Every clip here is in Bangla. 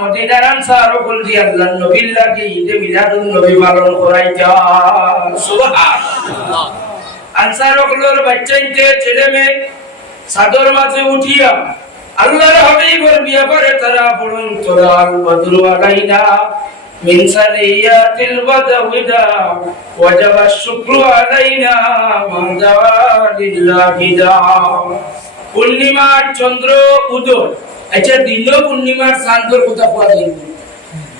মদিনার আনসার বল দি আল্লাহর নবীর লাগি ঈদে মিলাদুন নবী পালন করাইতা সুবহানাল্লাহ। আনসার গুলোর বাচ্চাইতে ছেলে মেয়ে চাদর মাঝে উঠিয়া আল্লাহর হাবিবের ব্যাপারে তারা বলেন তোলাল বদরু আলাইনা মিন সানিয়াতিল বাদাউদা ওয়াজাবা শুকরু আলাইনা মাদাওয়া লিল্লাহি দা। পূর্ণিমার চন্দ্র উদয়, আচ্ছা দিন পূর্ণিমার চাঁদের কথা পাওয়া যায়,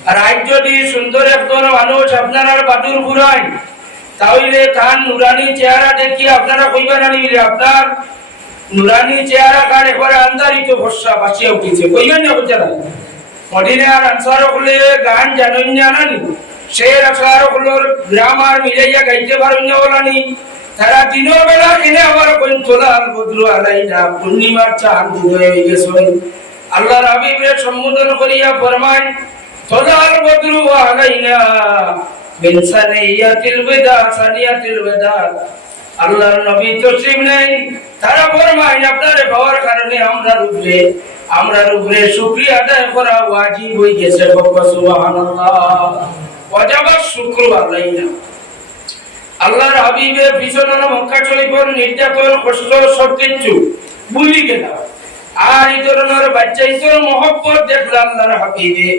আর আজ যদি সুন্দর একজন মানুষ আপনার বাদুর ঘুরাই তাহলে তার নুরানি চেহারা দেখি আপনারা কইবেন আনিলে আপনার নুরানি চেহারা কার একবারে আন্দারিত ভরসা বাঁচিয়ে উঠেছে, কইবেন না বুঝারা। মদিনার আনসার হলে গান জানেন জানানি, সে আনসার হলোর গ্রামার মিলাইয়া গাইতে পারেন না বলানি, তারা দিনের বেলা কিনে আবার কোন তোলাল বদরু আলাইনা পূর্ণিমার চাঁদ উদয় হয়ে গেছে। আল্লাহর হাবিবের সম্বোধন করিয়া ফরমান তোলাল বদরু আলাইনা মিন সানিয়াতিল বিদা সানিয়াতিল বিদা। আল্লাহর নবী তশরিফ নেই, তারা ফরমান আপনারে পাওয়ার কারণে আমরা রূপে শুকরিয়া আদায় করা ওয়াজিব হয়ে গেছে। সুবহানাল্লাহ। ওয়াজাবা শুকরু আলাইনা। আল্লাহর হাবিবের পিছনে মক্কা শরীফের নির্যাতন কষ্ট সবকিছু ভুলি গেলাম, আর এই ধরনের বাচ্চা ইতর মহব্বত দেখল আল্লাহর হাবিবে।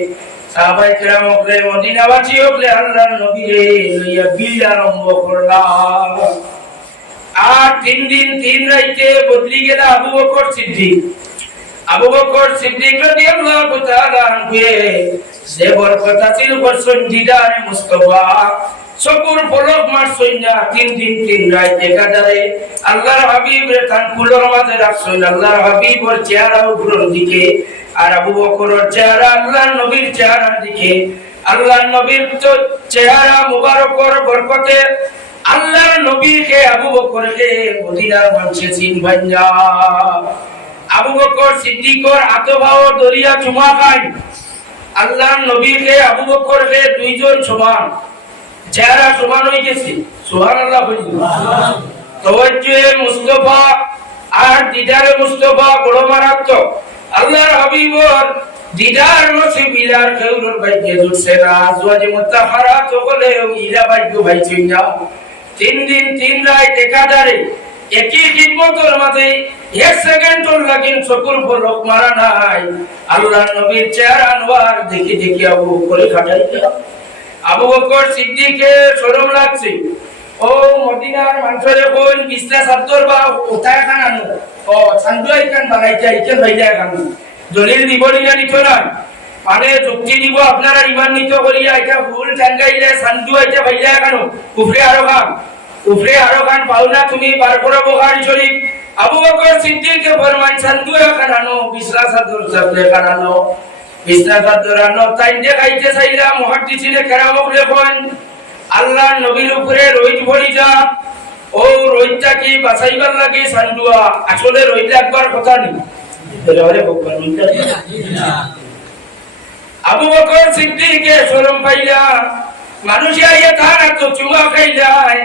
সাহাবায়ে কেরাম হলে মদিনাবাসী হলে আল্লাহর নবীরে লইয়া বিল আরম্ভ করলাম। আর 3 দিন 3 রাতে বদলি গেল আবু বকর সিদ্দিক। আবু বকর সিদ্দিক রাদিয়াল্লাহু তাআলা আনহু যে বরকত ছিল করছেন দিদারে মুস্তাফা চকুর পলক মারছই না 3 দিন 3 রাত দেখা যায় আল্লাহর হাবিবের কান ফুলের মাঝে রাখছেন। আল্লাহর হাবিবের চেহারা উপরের দিকে, আর আবু বকরের চেহারা আল্লাহর নবীর চেহারার দিকে। আল্লাহর নবীর তো চেহারা মুবারকর বরকতে আল্লাহর নবীকে আবু বকরকে মদিনার মানুষে চিন ভাঞ্জা। আবু বকর সিদ্দিকর আতবাও দরিয়া চুমা খায়, আল্লাহর নবীকে আবু বকরকে দুইজন সমান, চেহারা সমান হয়ে গেছে। সুবহানাল্লাহ বলি। তাওয়াজ্জুহে মুস্তাফা আর দিদারে মুস্তাফা বড় মারাত্মক। আল্লাহর হাবিবর দিদার নসিবিলার কেউর ভাগ্যে জুটছে না, আজওয়াজে মুতাহারাত বলে ইলা ভাগ্য ভাইছে না। 3 দিন 3 রাত দেখা যায় একই খিদমতের মাঝে 1 সেকেন্ডর লাগিন চকুর পলক মারা নাই। আল্লাহর নবীর চেহারা আনোয়ার দেখি দেখি আবু বকর খাটাইয়া। আবু বকর সিদ্দিকের শরম লাগছে, ও মদিনার মানুষের কোন বিছনা চাদর বা ওঠায় খানানো ও চান্দুয়াই কান বানাইতে আইতে ভাইলা খানো দলিল দিব না নিত না, মানে যুক্তি দিব আপনারা ইমান নিত করিয়া এটা ভুল টাঙ্গাইলে চান্দুয়াইতে ভাইলা খানো কুফরে আরো খান পাওনা তুমি বার করো বুখারী শরীফ। আবু বকর সিদ্দিকে ফরমান চান্দুয়া খানানো বিছনা চাদর চাপলে খানানো বিছনা চাদর আনো তাই দেখাইতে চাইলা মুহাদ্দিসিনে কেরামক লেখেন আল্লাহর নবীর উপরে রোহিত ভরি যা ও রোহিতটা কি বাঁচাইবার লাগে চান্দুয়া, আসলে রোহিত একবার কথা নেই। আবু বকর সিদ্দিকে শরম পাইলা, মানুষে আইয়া তার তো চুমা খাইলায়,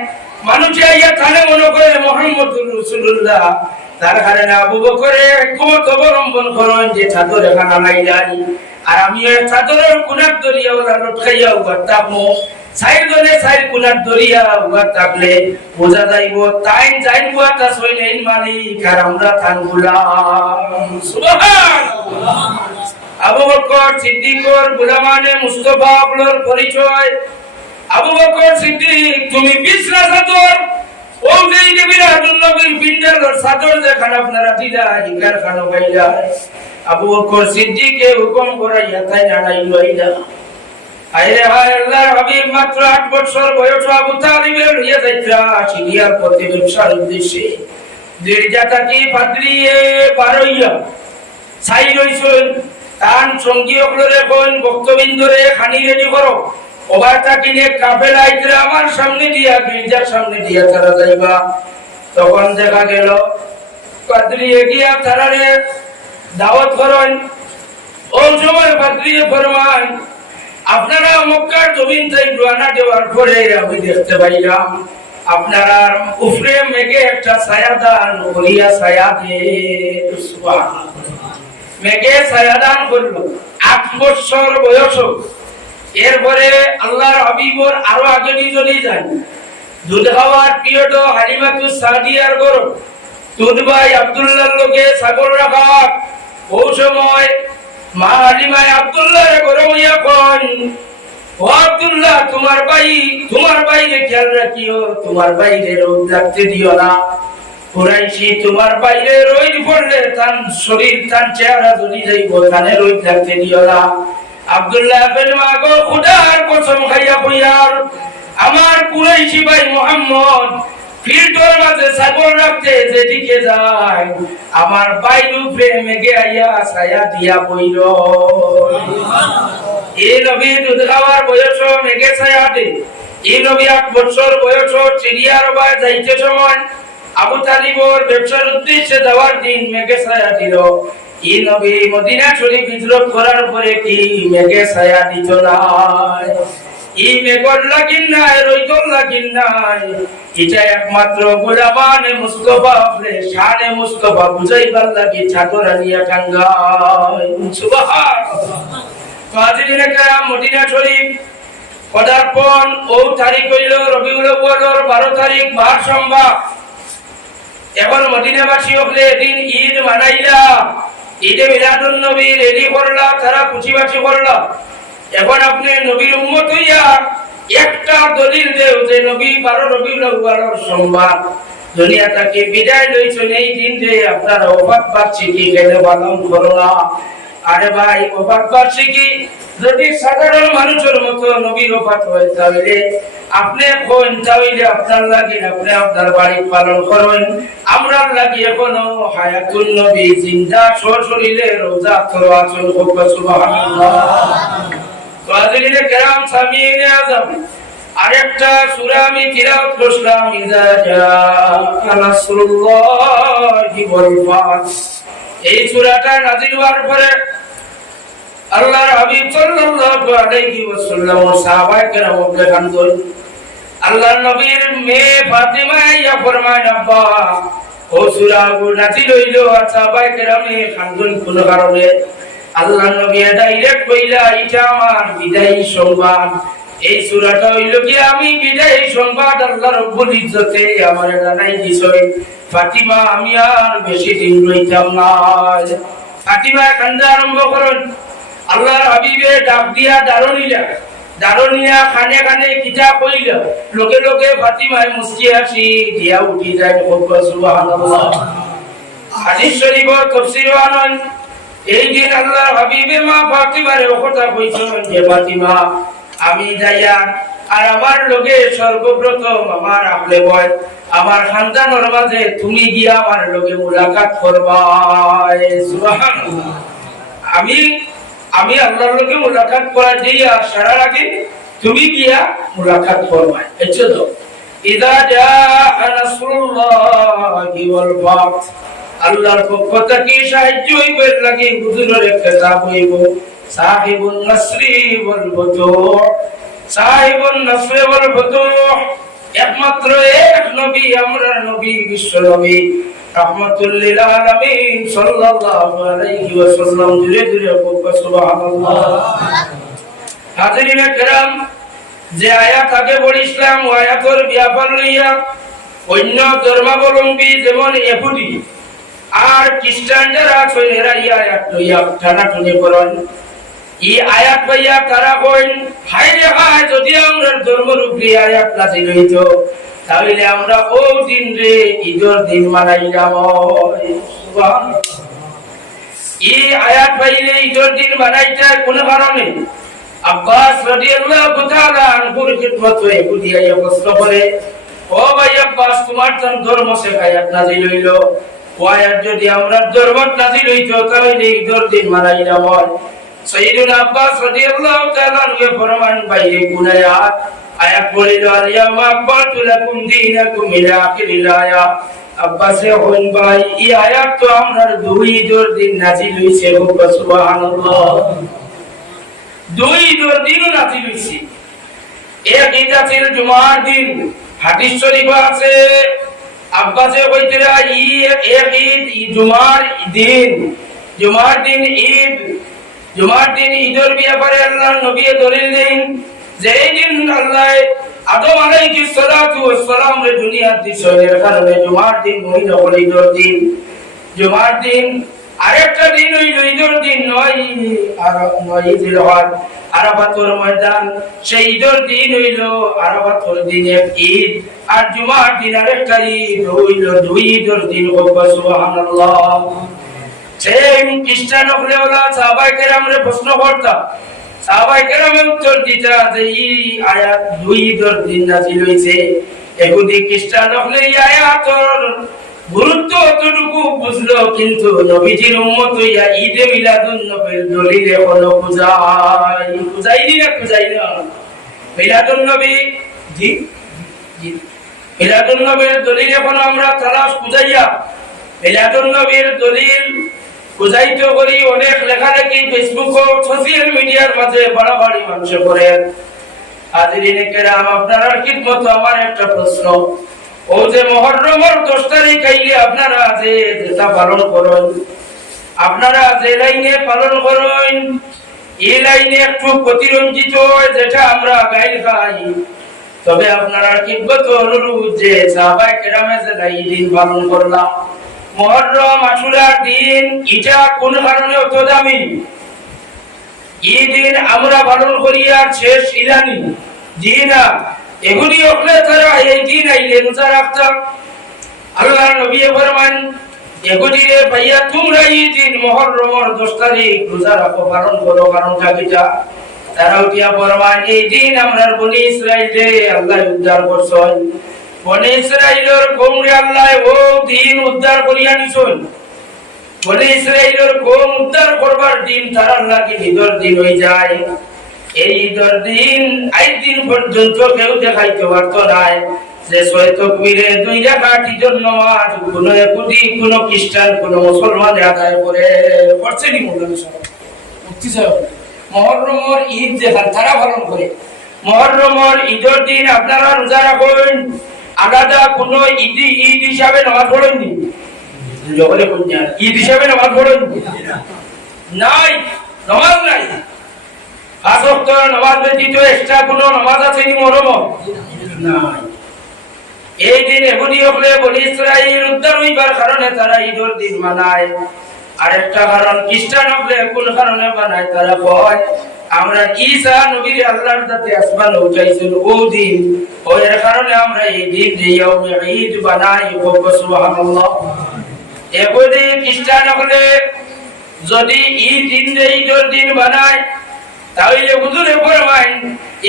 মানুষে আইয়া তারে মনে করে মুহাম্মদুর রাসূলুল্লাহ। তার কারণে আবু বকরে ক্ষমত অবলম্বন করেন যে চাদর এখানে নাই যাই, আর আমি চাদরের কুনার দরিয়া ওরা লটকাইয়া উগার থাকবো। সাইডনে সাইড কুনার দরিয়া উগার থাকলে বোঝা যাইব তাই যাইব তা সইলেন মালিক আর আমরা থানগুলাম। সুবহানাল্লাহ। আবু বকর সিদ্দিকর গোলামানে মুস্তাফা আপনার পরিচয়। আবু বকর সিদ্দিক তুমি বিছনা চাদর ও যে নবীর নবীর পিন্ডের চাদর যেখানে আপনারা দিলা হিকার খানো পাইলা। আবু বকর সিদ্দিকে হুকুম করাইয়া তাই নাড়াই লইলা। আইরে হায় আল্লাহর হাবিব মাত্র 8 বছর বয়স আবু তালিবের হইয়া যাইত্রা সিরিয়ার পথে ব্যবসার উদ্দেশ্যে দিরজাতা কি পাদ্রিয়ে পারইয়া ছাই রইছেন। তান সঙ্গী হলরে কোন ভক্তবিন্দরে খানি রেডি করো, ওবারটা কিনে কাফেলা আইত্রা আমার সামনে দিয়া গির্জার সামনে দিয়া তারা যাইবা। তখন দেখা গেল পাদ্রি এগিয়া তারারে দাওয়াত করেন। ওই সময় পাদ্রি ফরমান আপনারা মক্কার জমিন থেকে রওনা দেওয়ার পরে আমি দেখতে পাইলাম আপনারা উপরে মেঘে একটা ছায়া দান করিয়া ছায়া দিয়ে। সুবহানাল্লাহ। মেঘে ছায়া দান করলো 8 বছর বয়স। এরপরে আল্লাহর হাবিবর আরো আগে চলে যান দুধ খাওয়ার পিরিয়ড হালিমাতুস সাদিয়ার গরম দুধ ভাই আব্দুল্লাহর লোকে ছাগল রাখা। ওই সময় মা হালিমায় আব্দুল্লাহর গরম হইয়া কন, ও আব্দুল্লাহ তোমার বাইরে খেয়াল রাখিও, তোমার বাইরে রোদ লাগতে দিও না। কুরাইশি তোমার বাইরে রোদ পড়লে তার শরীর তার চেহারা জ্বলি যাইব, তানে রোদ লাগতে দিও না। আব্দুল্লাহ বিন মাগো খুদার কসম খাইয়া কইয়ার আমার কুরাইশি ভাই মুহাম্মদ ফিল্টার মাঝে ছাগল রাখতে যেদিকে যায় আমার বাইর উপরে মেঘে আইয়া ছায়া দিয়া বইল। এই নবী দুধ খাওয়ার বয়স মেঘে ছায়া দে। এই নবী 8 বছর বয়স চিড়িয়ার বাই যাইতে সময় আবু তালিবর ব্যবসার উদ্দেশ্যে যাওয়ার দিন মেঘে ছায়া দিল। এই নবী মদিনা শরীফ হিজরত করার পরে কি মেঘে ছায়া দিত না? এই মেঘর লাগিন নাই, রইতর লাগিন নাই, এটা একমাত্র গোলামানে মুস্তাফা আপনি শানে মুস্তাফা বুঝাইবার লাগি চাদর আনিয়া টাঙ্গায়। সুবহানাল্লাহ। ফাজিলিনে কেরাম মদিনা শরীফ পদার্পণ ও তারিখ হইল রবিউল আউয়ালের 12 তারিখ বার সোমবার। এখন মদিনাবাসী হলে এদিন ঈদ মানাইলা, ঈদে মিলাদুন নবী রেডি করলা, তারা খুশিবাসী করলা। এখন আপনি নবীর উম্মত হইয়া একটা দলিল দেও যে নবী 12 রবিউল আউয়ালের সোমবার দুনিয়া থেকে বিদায় লইছেন, এই দিন যে আপনার ওফাত বার্ষিকী কেন পালন করো না? আরে ভাই ওফাত বার্ষিকী যদি সাধারণ মানুষের মতো নবীর ওফাত হয় তাহলে আপনি কোন তাহলে আপনার লাগি আপনি আপনার বাড়ি পালন করেন। আমরা লাগি এখনো হায়াতুন নবী জিন্দা সশরীরে রোজা ধরে আছেন। সুবহানাল্লাহ। ফাজিলিনে কেরাম সামিঈনে আযম আরেকটা সূরা আমি তিলাওয়াত করলাম, ইযা জাআ নাসরুল্লাহি ওয়াল ফাত। এই সূরাটা নাযিল হওয়ার পরে আল্লাহর হাবিব সাল্লাল্লাহু আলাইহি ওয়াসাল্লাম ও সাহাবায়ে কেরামকে কান্দন। আল্লাহর নবীর মেয়ে ফাতিমা ইয়া ফরমায়, আব্বা ও সূরা নাযিল হইলো, সাহাবায়ে কেরামে কান্দন কোন কারণে? আল্লাহর নবী ডাইরেক্ট কইলা, এটা আমার বিদায়ী সংবাদ। এই সূরাটা হইল কি আমি বিদায়ী সংবাদ আল্লাহ রাব্বুল ইজ্জতে আমারে জানাই দিছে, ফাতিমা আমি আর বেশি দিন রইতাম না। ফাতিমা কান্দা আরম্ভ করেন। আল্লাহর হাবিবে ডাক দিয়া দারুনিয়া খানে খানে কিতা কইল, লোকে লোকে ফাতিমায় মুস্কি হাসি দিয়া উঠি যায়। সুবহানাল্লাহ। হাদিস শরীফের তাফসীর আনন এই দিন আল্লাহর হাবিবে মা ফাতিমার কথা কইছেন যে ফাতিমা আমি যাইয়া আর আমার লোকে সর্বপ্রথম আমার আপলে বয় আমার খানদানের মাঝে তুমি গিয়া আমার লোকে মুলাকাত করবা। সুবহানাল্লাহ। আমি আল্লাহর লোকে মুলাকাত করা দিয়া সারা রাখি, তুমি গিয়া মুলাকাত করবা। এছো তো ইদা জাআ নাসরুল্লাহি ওয়াল ফাত, আল্লাহর পক্ষ থেকে সাহায্য হইবে লাগি হুজুরের খেতাব হইব সাহিবুন নাসরি ওয়াল ফুতুহ। সাহিবুন নাসরি ওয়াল ফুতুহ একমাত্র এক নবী, আমরা নবী বিশ্ব নবী রাহমাতুল লিল আলামিন সাল্লাল্লাহু আলাইহি ওয়াসাল্লাম। ধীরে ধীরে বলবা সুবহানাল্লাহ। হাজিরিনে কেরাম, যে আয়াত আগে পড়িছিলাম ওই আয়াতের ব্যাপার লইয়া অন্য ধর্মাবলম্বী যেমন ইহুদি আর খ্রিস্টান যারা আছেন এরা এই আয়াত লইয়া টানাটানি করেন। এই আয়াত পাইয়া তারা কইন, হায় রে হায়, যদি আমরা ধর্মের উপরে আয়াত নাযিল হইতো তাহলে আমরা ও দিন রে ঈদের দিন মানাইলাম। সুবহানাল্লাহ। এই আয়াত পাইলে ঈদের দিন মানাইতে কোন কারণে? আব্বাস রাদিয়াল্লাহু তাআলা আনহুর খিদমতে ইহুদি আয়া প্রশ্ন করে, ও ভাই আব্বাস, তোমার তো ধর্ম সে আয়াত নাযিল হইলো, ও আয়াত যদি আমরা ধর্ম নাযিল হইতো তাহলে ঈদের দিন মানাইলাম। সাইয়্যিদুনা আব্বাস রাদিয়াল্লাহু তাআলা আনহু ফরমান, ভাই এই কোন আয়াত বলিল আল-ইয়াওমা আকমালতু লাকুম দীনাকুম ইলা আখিরিল আয়াত। আব্বাসে হইন ভাই এই আয়াত তো আমরা দুই ঈদের দিন নাযিল হইছে। সুবহানাল্লাহ। দুই ঈদের দিন নাযিল হইছে। এক ঈদ আছে জুমার দিন, হাদিস শরীফে আছে আব্বাসে কইতেরা এক ঈদ জুমার দিন জুমার দিন ঈদ, জুমার দিন ঈদের ব্যাপারে আল্লাহ নবী দলিল দেন যে এই দিন আল্লাহ আদম আলাইহিস সালাতু ওয়াস সালাম রে দুনিয়ার দিনের কারণে জুমার দিন হইল ঈদের দিন। জুমার দিন আরেকটা দিন হইল ঈদের দিন, নয় জিলহজ আরাফাতুর ময়দান, সেই ঈদের দিন হইল আরাফাতুর দিনের ঈদ। আর জুমার দিন আরেকটা ঈদ হইল দুই ঈদের দিন। সুবহানাল্লাহ। সেই খ্রিস্টান হলে ওরা সাহাবায়ে কেরামরে প্রশ্ন করতা, সাহাবায়ে কেরামে উত্তর দিতা যে এই আয়াত দুই ঈদের দিন নাযিল হইছে। ইহুদি খ্রিস্টান হলে এই আয়াতের গুরুত্ব অতটুকু বুঝলো, কিন্তু নবীজির উম্মত হইয়া ঈদে মিলাদুন নবীর দলিল এখনো বুঝাইনি না মিলাদুন নবী জি জি মিলাদুন নবীর দলিল এখনো আমরা তালাশ বুঝাইয়া মিলাদুন নবীর দলিল বুঝাইতে করি। অনেক লেখালেখি ফেসবুক ও সোশ্যাল মিডিয়ার মাঝে বাড়াবাড়ি মানুষ করেন। হাজিরিনে কেরাম, আপনার খিদমত আমার একটা প্রশ্ন, ও যে মুহররমের 10 তারিখ আইলে আপনারা যে যেটা পালন করেন, আপনারা যে লাইনে পালন করেন এই লাইনে একটু প্রতিরঞ্জিত যেটা আমরা গাইল খাই, তবে আপনারা খিদমত অনুরোধ যে সাহাবায়ে কেরামে যে এই দিন পালন করলাম মুহররম আশুরার দিন, এটা কোন কারণে অত দামি? এই দিন আমরা পালন করি আর শেষ ইলানি দিন না। এগুলি হলে তারা এই দিন আইলে রোজা রাখতাম। আল্লাহর নবী ফরমান, এগুলি রে ভাইয়া তোমরা এই দিন মুহররমের 10 তারিখ রোজা রাখো, পালন করো। কারণটা কিটা? তারা উঠিয়া ফরমান, এই দিন আমরা বনি ইসরাইলকে আল্লাহ উদ্ধার করছেন। বনি ইসরাইলের কওমে আল্লাহ ও দিন উদ্ধার করিয়া নিছেন। বনি ইসরাইলের কওম উদ্ধার করবার দিন তারা আল্লাহকে ঈদের দিন হয়ে যায়। এই ঈদের দিন আজ দিন পর্যন্ত কেউ দেখাইতে পারত না যে 6 তাকবীরে 2 রাকাত ঈদের নামাজ কোন ইহুদি, কোন খ্রিস্টান, কোন মুসলমান আদায় করে করছেনি। মৌলানা সাহেব মুফতি সাহেব মুহররমের ঈদ যে তারা পালন করে, মুহররমের ঈদের দিন আপনারা রোজা রাখেন, আলাদা কোন ঈদ হিসাবে নামাজ পড়েননি? জবরে কোনটা ঈদ হিসাবে নামাজ পড়েন নাই? নামাজ নাই। 5 ওয়াক্ত নামাজ ব্যতীত এক্সট্রা কোন নামাজ আছে নি মুহররম? নাই। এই দিন ইহুদি হলে বনি ইসরাইল উদ্ধার হইবার কারণে তারা ঈদের দিন মানায়। আরেকটা কারণ খ্রিস্টান হলে কোন কারণে মানায়? তারা কয় আমরা ঈসা নবীর আল্লাহর কাছে আসমানে উঠাইছেন ও দিন, ওই কারণে আমরা এই দিন ইয়াউমে ঈদ বানাই। সুবহানাল্লাহ। ইহুদি খ্রিস্টান হলে যদি ঈদের দিন বানায় তাহলে হুজুরে ফরমায়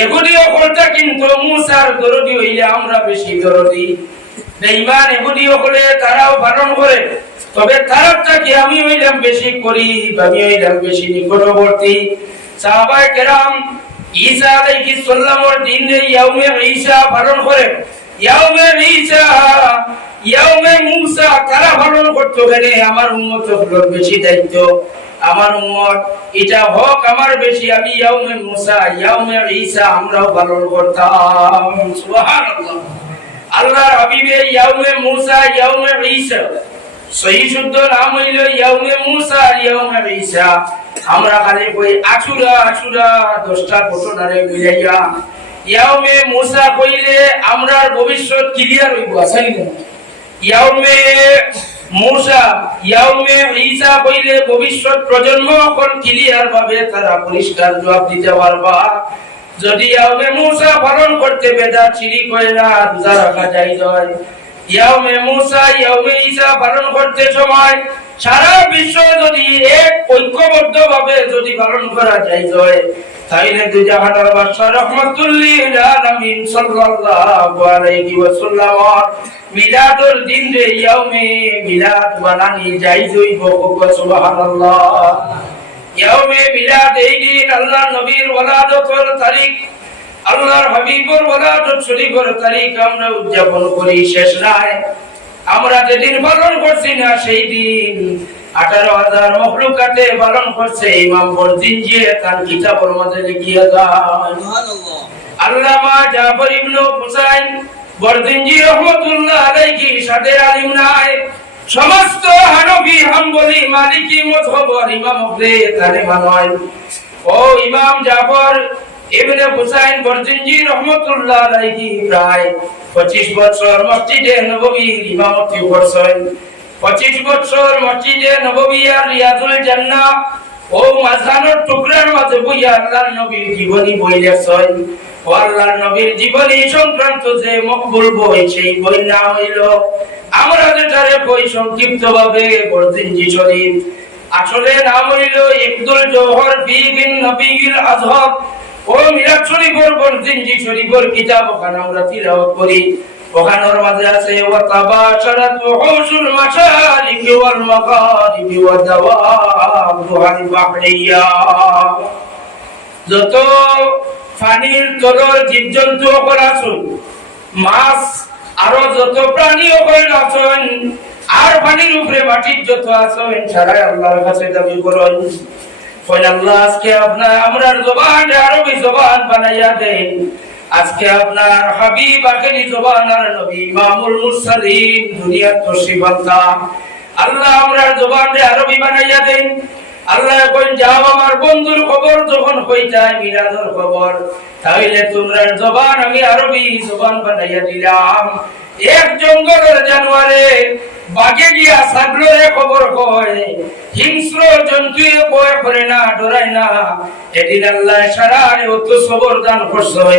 ইহুদিও করতে, কিন্তু মুসার দরদি হইলে আমরা বেশি দরদি। বেঈমান ইহুদিও হলে তারাও পালন করে, তবে তারাটা কি আমি হইলাম বেশি করি, আমি হইলাম বেশি নিকটবর্তী। সাহাবায়ে কেরাম ঈসা আলাইহিস সালামের দিনে ইয়াউমে ঈসা পালন করে। ইয়াউমে ঈসা, ইয়াউমে মুসা তারা পালন করতে গেলে আমার উম্মতের বেশি দায়িত্ব। আমার উম্মত এটা হক আমার বেশি, আমি ইয়াউমে মুসা ইয়াউমে ঈসা আমরাও পালন করতাম। সুবহানাল্লাহ। আল্লাহর হাবিবে ইয়াউমে মুসা ইয়াউমে ঈসা, সহি শুদ্ধ নাম হইল ইয়াউমে মুসা ইয়াউমে ঈসা। আমরা খালি কই আশুরা 10টা ঘটনারে মিলাইয়া ইয়াউমে মুসা কইলে আমরার ভবিষ্যৎ ক্লিয়ার হইব। আসলে ইয়াউমে মুসা ইয়াউমে ঈসা কইলে ভবিষ্যৎ প্রজন্ম কোন ক্লিয়ার ভাবে তারা পরিষ্কার জবাব দিতে পারবা। যদি ইয়াউমে মুসা পালন করতে বেদাত শিরিক হয় না, রোজা রাখা জায়েজ হয়। ইয়াউমে মুসা ইয়াউমে ঈসা পালন করতে সময় সারা বিশ্ব যদি এক ঐক্যবদ্ধ ভাবে যদি পালন করা জায়েজ হয়, তাইলে দুই জাহানের বাদশা রাহমাতুল লিল আলামিন সাল্লাল্লাহু আলাইহি ওয়াসাল্লাম মিলাদুল দিন রে ইয়াউমে মিলাদ বানানি জায়েজ হইব। সুবহানাল্লাহ। ইয়াউমে মিলাদ এই দিন আল্লাহর নবীর ওলাদতের তারিখ, আল্লাহর হাবিবের ওলাদত শরীফের তারিখ আমরা উদযাপন করি, শেষ নাই। আমরা যেদিন পালন করছি না সেই দিন 18,000 মখলুকাতে পালন করছে। ইমাম বরজিনজি তার কিতাবের মধ্যে লিখিয়া যায়। সুবহানাল্লাহ। আল্লামা জাফর ইবনে হুসাইন বরজিনজি রাহমাতুল্লাহ আলাইহি সাদের আলিম নাই, সমস্ত হানফি হাম্বলি মালিকি মাযহাবের ইমাম হলে তারে মানেন। ও ইমাম জাফর ইবনে হুসাইন বরজিনজি রাহমাতুল্লাহ আলাইহি প্রায় 25 বছর মসজিদে নববীর ইমামতি করছেন। 25 বছর মসজিদে নববী আর রিয়াদুল জান্নাহ ও মাঝখানের টুকরার মাঝে বইয়া আল্লাহর নবীর জীবনী বই লেখছেন। ও আল্লাহর নবীর জীবনী সংক্রান্ত যে মকবুল বই, সেই বই নাম হইল আমরা যেটারে বই সংক্ষিপ্ত ভাবে বরজিনজি শরীফ, আসলে নাম হইল ইবদুল জওহর ফি নবীল আযহাব ও মিলাদ শরীফের বরজিনজি শরীফের কিতাব ওখানে আমরা তিলাওয়াত করি। ওখানের মাঝে আছে ওয়া তাবাশারাত হুসুল মাশারিক ওয়াল মাগারিব ওয়া দাওয়াবুল বাহরিয়া, যত পানির তলর জীবজন্তু সকল আছেন, মাছ আরো যত প্রাণী সকল আছেন, আর পানির উপরে মাটির যত আছেন, সারাই আল্লাহর কাছে দাবি করেন। আল্লাহ আজকে আপনার আমরার জবান আরবি জবান বানাইয়া দেন। আজকে আপনার হাবিব আখেরি জবান আর নবী ইমামুল মুরসালিন দুনিয়ার তশরিফ আনতা, আল্লাহ আমরার জবান আরবি বানাইয়া দেন। আল্লাহ কই যাও আমার বন্ধুর খবর যখন হইতায় মিলাদের খবর, তাইলে তোমরা জবান আমি আরবি জবান বানাইয়া দিলাম। এক জঙ্গলের জানোয়ারে বাগে গিয়া ছাগলের খবর কয়, হিংস্র জন্তুয়ে ভয় করে না, ডরায় না। এদিন আল্লাহ সারারে অত সবর দান করছে।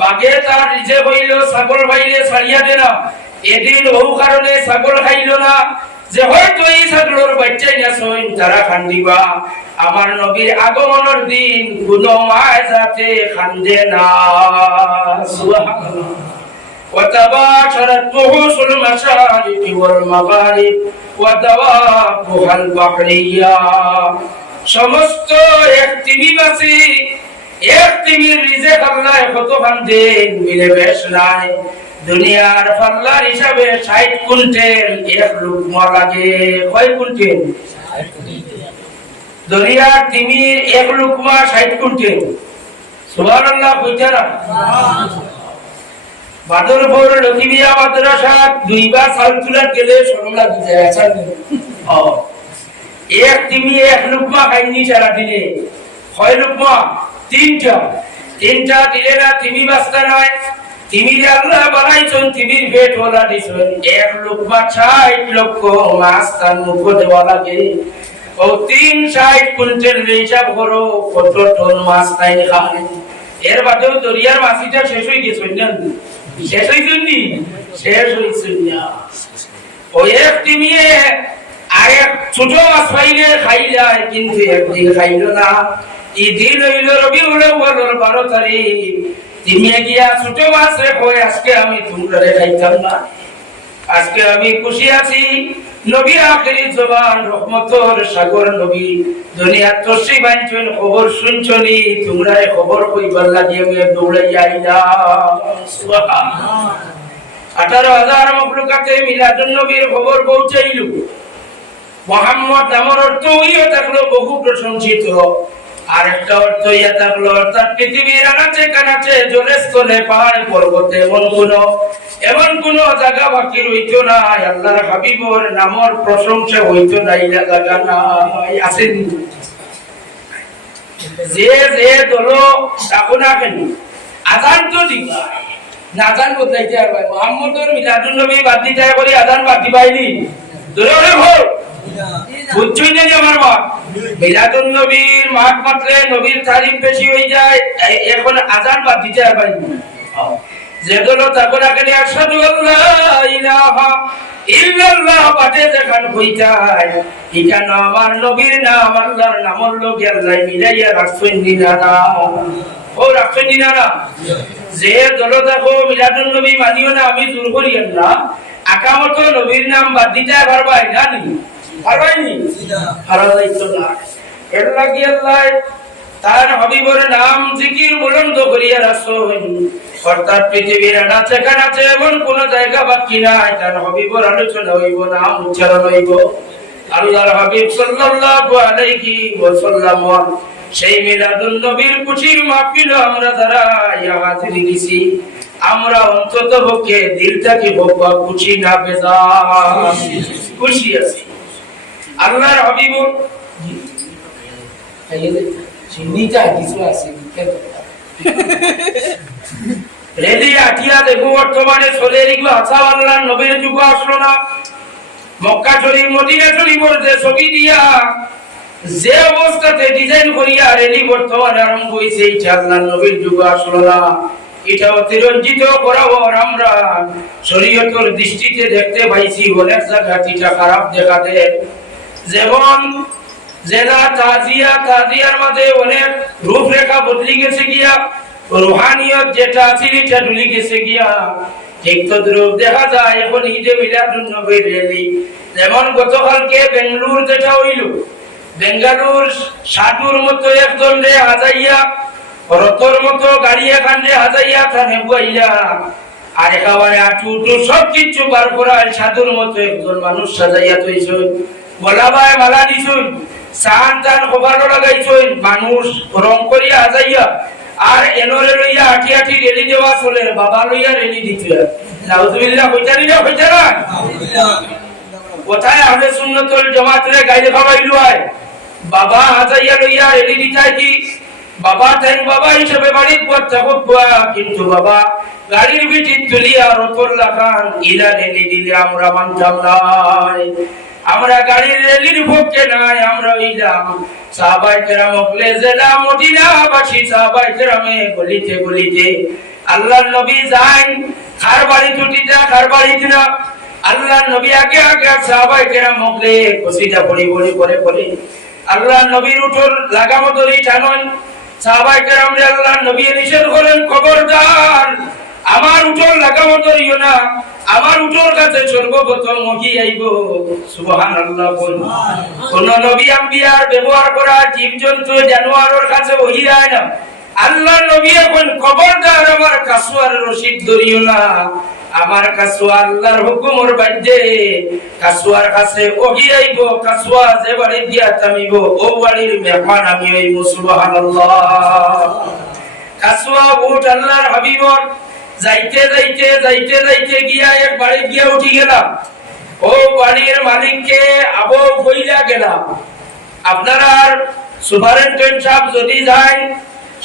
বাগে তার যে হইল ছাগল ভাইলে ছাড়িয়া দে না, এদিন ও কারণে ছাগল খাইল না যে হয়তো এই ছাগলের বাচ্চাই নাছইন তারা খান দিবা। আমার নবীর আগমনের দিন কোন মায় যাতে খান্দে না। সুবহানাল্লাহ। وتباشرت وحوش المشارق والمغارب ودوابها البحرية, সমস্ত এক তিমিবাসী এক তিমির রিজেক আল্লাহ কত বান্দেন মিলে বেশ নাই। দুনিয়ার পাল্লার হিসাবে 60 কুইন্টাল এক লুকমা লাগে। কয় কুইন্টাল? দুনিয়ার তিমির এক লুকমা 60 কুইন্টাল। সুবহানাল্লাহ। কইতারা বাদরপুর লতিমিয়া মাদ্রাসা দুইবার সাল তুলা গেলে শরম লাগি যায়। আচ্ছা এক তিমি এক লুকমা খাইনি সারা দিনে। কয় লুকমা? তিনটা দিলে না তিমি বাস্তা নয়। তিমির আল্লাহ বানাইছেন, তিমির পেট ওলা দিছেন। এক লুকমা 60 লক্ষ মাছ তার মুখ দেওয়া লাগে। ও 60 কুইন্টাল হিসাব করো কত টন মাছ তাই খায়। এর বাদেও দরিয়ার মাছিটা শেষ হয়ে গেছে না? শেষ হয়েছে নি? শেষ হয়েছে না। ওই এক তিমিয়ে আর এক ছোট মাছ পাইলে খাই যায়, কিন্তু একদিন খাইল না। এই দিন হইল রবিউল আউয়ালের 12 তারিখ। তিমিয়ে গিয়া ছোট মাছ রে কই আজকে আমি তোমরা খাইতাম না, আজকে আমি খুশি আছি। নবী আখেরি জবান রহমতের সাগর নবী দুনিয়ার তশরিফ আনছেন, খবর শুনছনি, তোমরা খবর কইবার লাগি আমি দৌড়াইয়া আইলাম। সুবহানাল্লাহ। 18,000 মখলুকাতে মিলাদুন নবীর খবর পৌঁছাইল। মুহাম্মদ নামের অর্থ হইয়া থাকলো বহু প্রশংসিত, আর একটা অর্থ হইয়া থাকলো অর্থাৎ পৃথিবীর আনাচে কানাচে জলে স্থলে পাহাড়ে পর্বতে এমন কোন জায়গা বাকি রইতো না আল্লাহর হাবিবর নামের প্রশংসা হইতো না। এই জায়গা নাই আসেন যে যে দলো তাকো না কেন আযান তো দিবা না, আযান বদলাইতে আর ভাই মুহাম্মদর মিলাদুন নবী বাদ দিতে করে আযান বাদ দিবাইনি দরে হোক। বুঝছই না আমার মা মিলাদুন নবীর মাঠ মাত্রে নবীর তারিফ বেশি হয়ে যায়, এখন আযান বাদ দিতে আর ভাই যে দলো তাকো না কেন আশহাদু আল্লা ইলাহা ইল্লাল্লাহ পাঠে যেখান হইতায় এখানে আমার নবীর নাম আল্লাহর নামের লগে আল্লাহ মিলাইয়া রাখছেন নিনা। ও রাখছেন নিনা। যে দলো তাকো মিলাদুন নবী মানিও না, আমি জোর করিয়েন না, আকামত নবীর নাম বাদ দিতে পারবাই না নি? পারবাইনি? পারবাইতো না। এর লাগি আল্লাহ তার হাবিবের নাম জিকির বুলন্দ করিয়া রাখছেন, অর্থাৎ পৃথিবীর আনাচে কানাচে এমন কোন জায়গা বাকি নাই তার হাবিবের আলোচনা হইব, নাম উচ্চারণ হইব। আল্লাহর হাবিব সাল্লাল্লাহু আলাইহি ওয়াসাল্লাম সেই মিলাদুন নবীর খুশির মাহফিল আমরা যারা হাজির দিছি, আমরা অন্তত পক্ষে দিল থেকে বকবা খুশি না বেজার খুশি আছি। আল্লাহর হাবিব চিনিটা কিছু আছে রেডি আটিয়া দেখো বর্তমানে চলে এগুলো আচ্ছা আল্লাহর নবীর যুগ আসলো না। মক্কা শরীফ মদিনা শরীফের যে ছবি দিয়া যে অবস্থাতে ডিজাইন করিয়া রেডি বর্তমানে আরম্ভ হয়েছে এটা আল্লাহর নবীর যুগ আসলো না। এটা অতিরঞ্জিত বরাবর আমরা শরীয়তের দৃষ্টিতে দেখতে পাইছি অনেক জায়গা এটা খারাপ দেখা দেয়। যেমন জেলা তাজিয়ার মাঝে অনেক রূপরেখা বদলি গেছে গিয়া, রুহানিয়ত যেটা আছিল এটা ডুলি গেছে গিয়া। ঠিক তদ্রুপ দেখা যায় এখন ঈদে মিলাদুন নবীর র্যালি। যেমন গতকালকে বেঙ্গালুর যেটা হইল, বেঙ্গালুর সাধুর মতো একজন রে হাজাইয়া রতর মতো গাড়ি এখানে হাজাইয়া থানে বইয়া আর একেবারে আটু সব কিছু বার করা সাধুর মতো একজন মানুষ সাজাইয়া তৈছই, গলাবায় মালা দিছই, সান টান কভারও লাগাইছই, মানুষ রং করিয়া হাজাইয়া আর এনরে লইয়া আটি আটি রেলি দেওয়া চলে, বাবা লইয়া রেলি দিতে নাউজুবিল্লাহ কইতারি না কইতারা কোথায় আহলে সুন্নাতুল জামাতের গাইলে খাওয়াইলো আয় বাবা হাজাইয়া লইয়া রেলি দিতাই কি বাবা তাই বাবা হিসেবে বাড়ির পর থাকুক, কিন্তু বাবা গাড়ির বিটি তুলিয়া রতল্লা খান ইলা রেলি দিলে আমরা মানতাম নাই। আমরা গাড়ির রেলির পক্ষে নাই, আমরা হইলাম সাহাবায়ে কেরাম হলে জেলা মদিনাবাসী সাহাবায়ে কেরামে গলিতে গলিতে আল্লাহর নবী যান কার বাড়ি টুটিটা কার বাড়িতে না, আল্লাহর নবী আগে আগে সাহাবায়ে কেরাম হলে কসিদা পড়ি বলি করে আল্লাহর নবীর উঠর লাগামো ধরি টানন। সাহাবায়ে কেরাম রে আল্লাহর নবী নিষেধ করেন খবরদার আমার উঠর লাগামো ধরিও না, আমার উঠর কাছে সর্বপ্রথম ওহী আইব। সুবহানাল্লাহ বল। কোন নবী আম্বিয়ার ব্যবহার করা জীবজন্তু জানোয়ারের কাছে ওহী আয় না। আল্লাহর নবী এখন খবরদার আমার কাসওয়ার রশিদ ধরিও না, আমার কাসওয়া আল্লাহর হুকুমের বাইরে কাসওয়ার কাছে ওহী আইব। কাসওয়া যে বাড়ি দিয়া থামিব ও বাড়ির মেহমান আমি হইব। সুবহানাল্লাহ। কাসওয়া উট আল্লাহর হাবিবর যাইতে যাইতে যাইতে যাইতে গিয়া এক বাড়ি গিয়া উঠি গেলাম, ও বাড়ির মালিককে আবো কইলা গেলাম আপনারা সুপারিনটেন্ডেন্ট সাহেব যদি যান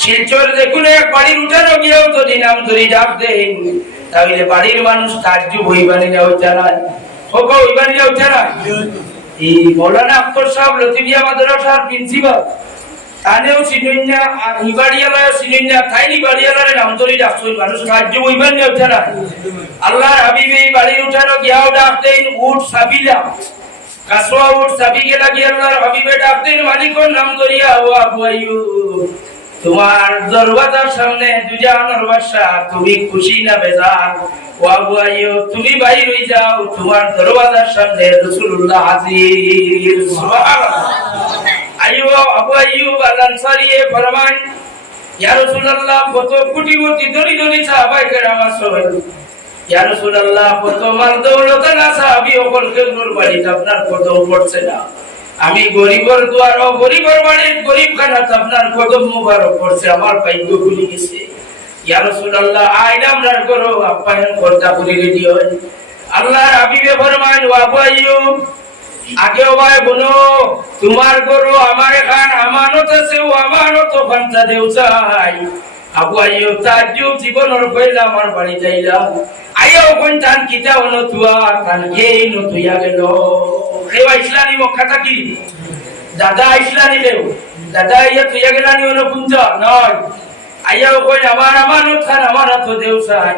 শিলচর দেখুন এক বাড়ির উঠানো গিয়েও যদি নাম ধরি ডাক দেন তাহলে বাড়ির মানুষ তাজ্জুব হইবানি না হইতা না হোক হইবানি না হইতা না। এই মৌলানা আখতার সাহেব লতিফিয়া মাদ্রাসার প্রিন্সিপাল তানেও সিনিয়া আর নিবাড়িয়ালায় সিনিয়া তাই নিবাড়িয়ালারে নাম ধরে ডাকছেন মানুষ রাজ্য হইবান না হইতা না। আল্লাহর হাবিব এই বাড়ির উঠানো গিয়াও ডাক দেন উট সাবিলা, কাসওয়া উট সাবি গেলা গিয়া আল্লাহর হাবিবে ডাক দেন মালিকের নাম ধরিয়া ও আবু আইয়ুব তোমার দরওয়াজার সামনে দুজানের বাদশা, তুমি খুশি না বেজার? ও আবু আইয়ুব তুমি বাইর হই যাও, তোমার দরওয়াজার সামনে রাসূলুল্লাহ হাজির। সুবহানাল্লাহ। আইয়ুব আবু আইয়ুব আল আনসারী ফরমান ইয়া রাসূলুল্লাহ কত কোটিপতি দরিদ্র সাহাবায়ে কেরাম আছেন, ইয়া রাসূলুল্লাহ কত মাল দৌলত না সাহাবী ওকল কেউর বাড়িতে আপনার কদম পড়ছে না, আমি গরিবের দুয়ার ও গরিবের বাড়ির গরিব খানা আপনার কদম মুবারক পড়ছে, আমার ভাগ্য খুলে গেছে। ইয়া রাসূলুল্লাহ আইলাম রার করো আপ্যায়ন করতা করে রেডি হয়। আল্লাহর হাবিবে ফরমান ও আবু আইয়ুব আগে ভাই বলো তোমার গরু আমার খান আমানত আছে, ও আমানত বান্তা দেও চাই। আবু আইয়ুব তাজ্জুব জীবনের কইলা আমার বাড়ি যাইলা আইও কোন টান কিটা হলো তুয়া কান এই ন তুইয়া গেল এই ইসলামী মক্কাটা কি দাদা ইসলামী দেও দাদা ইয়া তুইয়া গেলানি হলো পুঞ্জা নয় আইও কই আমার আমানত খান আমানত দেও চাই।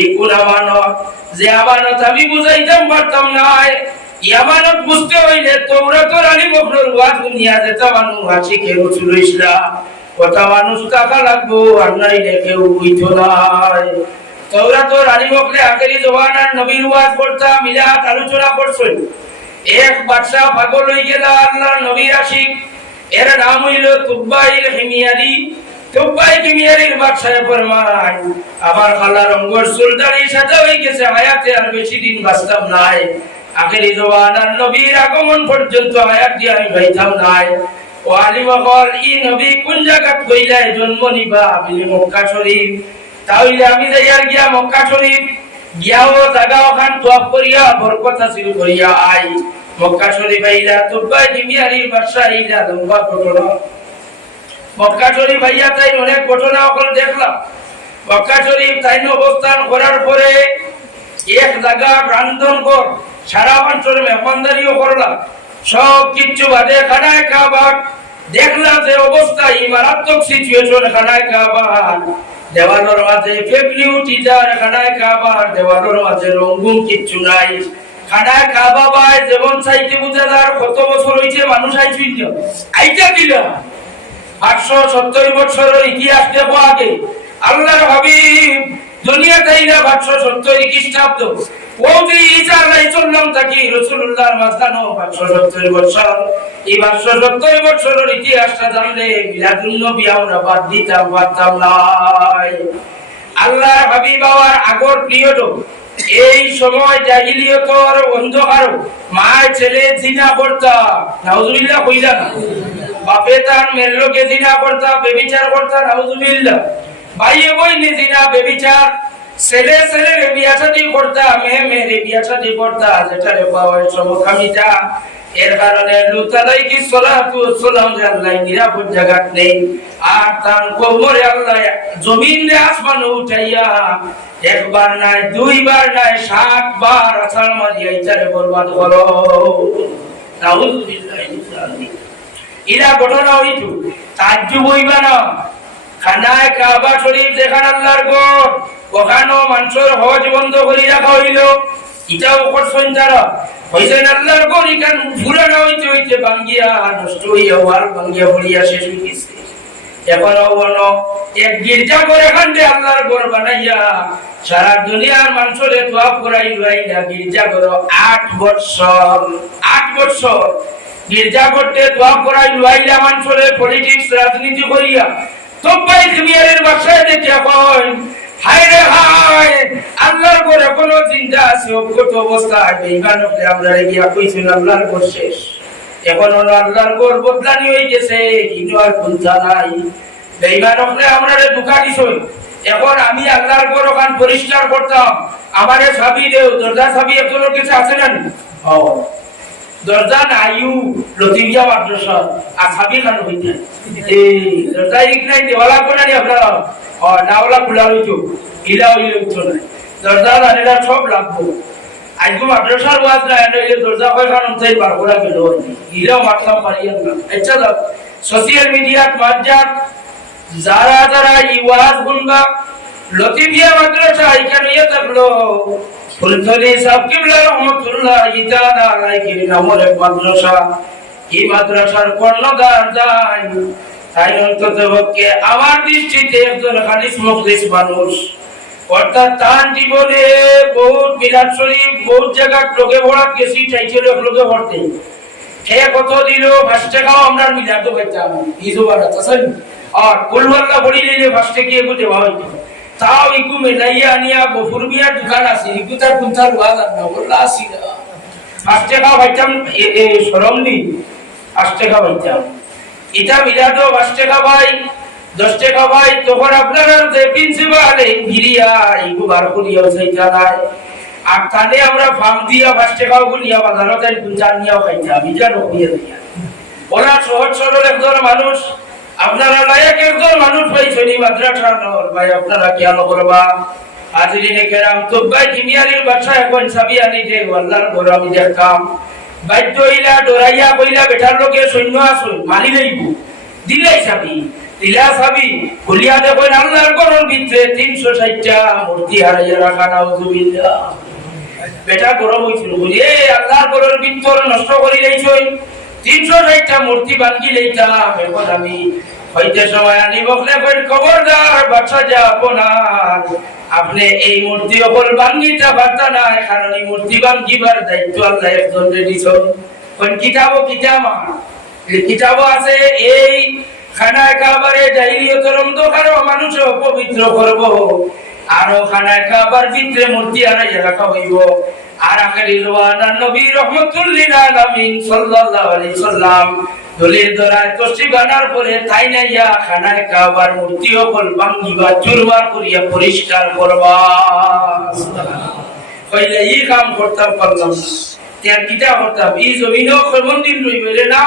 এই কোন আমানত যে আমানত আমি বুঝাইতাম পারতাম না, ইয়ামানত বুঝতে হইলে তাওরাতের আলী বকরের ওয়াজ দুনিয়া যেটা মানুষ আশিকে রাসূল ইসলাম কথা মানুষ টাকা লাগবো আর নাইলে কেউ বুঝতো না। তাওরাতের আলী বকরে আখেরি জওয়ানার নবীর ওয়াজ করতা মিলাদ আলোচনা করছেন। এক বাদশা পাগল হয়ে গেল আল্লাহর নবীর আশিক, এর নাম হইল তুবাইল হিমিয়ারি। তুবাইল হিমিয়ারির বাদশায় ফরমান আমার খালার অঙ্গর সুলতানি সাজা হয়ে গেছে, হায়াতে আর বেশি দিন বাঁচতাম নাই, আখেরি জওয়ানার নবীর আগমন পর্যন্ত হায়াত দিয়ে আমি পাইতাম নাই। ও আলী বকর ই নবী কোন জায়গা কইলায় জন্ম নিবা? বলে মক্কা শরীফ। তাহলে আমি যাই আর গিয়া মক্কা শরীফ গিয়াও জায়গা ওখান তোয়াফ করিয়া বরকত হাসিল করিয়া আই। মক্কা শরীফ আইলা তুবাই জিমিয়ারির বাদশা আইলা লম্বা ঘটনা। মক্কা শরীফ আইয়া তাই অনেক ঘটনা ওখানে দেখলাম। মক্কা শরীফ তাই অবস্থান করার পরে এক জায়গা রান্ধন কর সারা অঞ্চলে মেহমানদারিও করলাম। সব কিছু বাদে খানায় কাবা দেখলাম যে অবস্থা মারাত্মক সিচুয়েশন। খানায় কাবা দেওয়ালের মাঝে ফেবলি উঠি যায়, খানায় কাবার দেওয়ালের মাঝে রঙুন কিচ্ছু নাই। খানায় কাবা ভাই যেমন চাইতে বুঝা যার কত বছর হয়েছে মানুষ আইছিল আইটা দিল 870 বছরের ইতিহাস দেখো আগে। আল্লাহর হাবিব দুনিয়াতেই না 570 খ্রিস্টাব্দ ও যে ঈসা আলাইহিস সালাম তাকি রাসূলুল্লাহর মাঝখানে 570 বছর। এই 570 বছরের ইতিহাসটা জানলে মিলাদুন নবী আমরা বাদ দিতাম পারতাম না। আল্লাহর হাবিব আমার আগর পিরিয়ড এই সময় জাহিলিয়তর অন্ধকার মা ছেলে জিনা করতা, নাউজুবিল্লাহ কইলা না, বাপে তার মেয়ের লোকে জিনা করতা, বেবিচার করতা, নাউজুবিল্লাহ। ভাইয়ে বইনে জিনা বেবিচার, ছেলে ছেলে বিয়া শাদী করতা, মেয়ে মেয়ে বিয়া শাদী করতা, যেটারে পাওয়ার সমকামিতা। এর কারণে লূত আলাইহিস সালাতু ওয়াস সালাম যে আল্লাহ নিরাপদ জায়গা নেই আর তার কবরে আল্লাহ জমিনে আসমানে উঠাইয়া একবার নাই দুইবার নাই 7 বার আছাড় মারিয়া ইতারে বরবাদ করো। নাউজুবিল্লাহ। ইরা ঘটনা হইতো তাজ্জুব হইবা না। খানায় কাবা শরীফ যেখানে আল্লাহর ঘর ওখানেও মানুষের হজ বন্ধ করে রাখা হইল। এটাও করছেন তারা হইছেন আল্লাহর ঘর এখান পুরানো হইতে হইতে ভাঙ্গিয়া নষ্ট হইয়া ওয়াল ভাঙ্গিয়া পড়িয়া শেষ হয়ে গেছে। এখন এক গির্জা করে এখান থেকে আল্লাহর ঘর বানাইয়া সারা দুনিয়ার মানুষের তোয়াফ করাই লইয়া গির্জা করো 8 বছর। 8 বছর গির্জা করতে তোয়াফ করাই লইয়া মানুষের পলিটিক্স রাজনীতি করিয়া তোবাই জিমিয়ারের বাসায় দেখে কয় হায় রে হায় আল্লাহর ঘর এখনো জিন্দা আছে অজ্ঞত অবস্থায়। বেঈমান হলে আমরা গিয়া কইছিল আল্লাহর ঘর শেষ। এখন আল্লাহর ঘর বদলানি হয়ে গেছে, কিন্তু আর পন্থা নাই। বেঈমান হলে আমরা ধোঁকা দিছই। এখন আমি আল্লাহর ঘর ওখান পরিষ্কার করতাম, আমারে চাবি দেও, দরজা চাবি এতলোর কাছে আছে না? দরজা নাইও লতিবিয়া মাদ্রাসা আর চাবি খান হইতে এই দরজা এক নাই দেওয়ালা কোনা নি আপনারা নাওলা খোলা হইতো ইলা হইলে উঠতো না। দরজা জানেরা সব লাগবো। আজকে মাদ্রাসার ওয়াজ না এনে দরজা কয়খান উঠাই বার করা গেল ইলাও মাতলাম পারিয়া না। আচ্ছা দাও সোশ্যাল মিডিয়াত মাঝজাত যারা যারা এই ওয়াজ শুনবা লতিবিয়া মাদ্রাসা এখানে থাকলো ফুলতলি সাহেব কিবলা রহমাতুল্লাহি তাআলা আলাইহি নামের এক মাদ্রাসা। এই মাদ্রাসার কর্ণধার যায় তাই অন্ততপক্ষে আমার দৃষ্টিতে একজন খালিস মুখলিস মানুষ। অর্থাৎ তার জীবনে বহুত মিলাদ শরীফ বহুত জায়গার লোকে ভরাত গেছি চাইছিল লোকে ভরতে। সে কত দিল 5 টাকাও আমরা মিলাদও পাইতাম ইজুবার আছেন আর কুলওয়াল্লাহ বলি নিলে 5 টাকা কি এগুতে হইতো। তাও ইকু মেলাইয়া আনিয়া গফুর বিয়ার দোকান আছে ইকু তার কুন্তার ওয়াজ আর নগল্লা আসি না 5 টাকা পাইতাম শরম নি 5 টাকা পাইতাম। এটা মিলাদো 5 টাকা ভাই 10 টাকা ভাই তখন আপনারা যে প্রিন্সিপাল এই ভিড়িয়া ইকু বার করিয়া যাইতা নাই আর তাহলে আমরা ফার্ম দিয়া 5 টাকাও গুলিয়া বাজারত আর কুন্তার নিয়াও খাইতাম এটা রকিয়ে দিয়া। ওরা সহজ সরল একজন মানুষ, আপনারা লায়ক একজন মানুষ পাইছেন এই মাদ্রাসার ভাই, আপনারা কেন করবা? হাজিরিনে কেরাম তোবাই জিমিয়ারির বাদশা এখন চাবি আনি যে আল্লাহর ঘর আমি দেখতাম বাধ্য হইলা ডরাইয়া কইলা বেটার লোকে সৈন্য আসুন মানি লইব দিলাই চাবি দিলা চাবি খুলিয়া দেখেন আল্লাহর ঘরের ভিতরে 360টা মূর্তি হারাইয়া রাখা। নাউজুবিল্লাহ। বেটা গরম হইছিল বলি এই আল্লাহর ঘরের ভিতর নষ্ট করি লাইছই 360টা মূর্তি বাঙ্গি লইতাম। এখন আমি হইতে সময় আনি বকলে খবরদার বাচ্চা যা আপনার আপনি এই মূর্তি অকল বাঙ্গিটা পারতা না, কারণ এই মূর্তি বাঙ্গিবার দায়িত্ব আল্লাহ একজন দিয়েছেন। কোন কিতাবও কিতাবা কিতাবও আছে এই খানায় কাবারে জাহিলিয়তের অন্ধকার মানুষ পবিত্র করব আর খানায় কাবার ভিতরে মূর্তি আনাইয়া রাখা হইব। আর আখিরি রওয়ানা নবী রাহমাতুল লিল আলামিন সাল্লাল্লাহু আলাইহি সাল্লাম দলিল দরায় তসবিহ গানার পরে তাই না ইয়া খানায় কাবার মূর্তি সকল ভাঙিবা চুরমার করিয়া পরিষ্কার করবা কইলে এই কাম করতাম পারলাম না তার কিতাব করতাম এই জমিনও কোন দিন রইবে না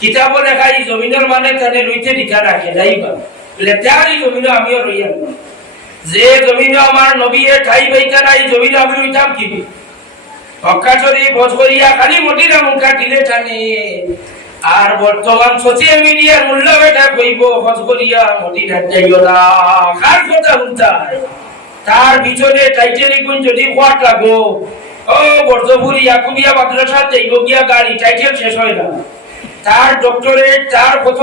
কিতাব লেখা এই জমিনের মানে তানে রইতে দিতা রাখে যাইবা বলে তারই জমিনও আমিও রইয়াম যে জমিনও আমার নবীর ঠাই পাইতা না এই জমিনও আমি রইতাম কি মক্কা শরীফ বজ করিয়া খালি মদিনা মুখা দিলে টানে আর বর্তমান সোশ্যাল মিডিয়ার মূল্য বেটা কইব হজ করিয়া মদিনা যাইও না কার কথা উল্টায় তার পিছনে টাইটেল যদি কোয়াট লাগো ও বর্ধপুর ইয়াকুবিয়া মাদ্রাসা যাইব গিয়া গাড়ি টাইটেল শেষ হয় না তার ডক্টরেট তার কত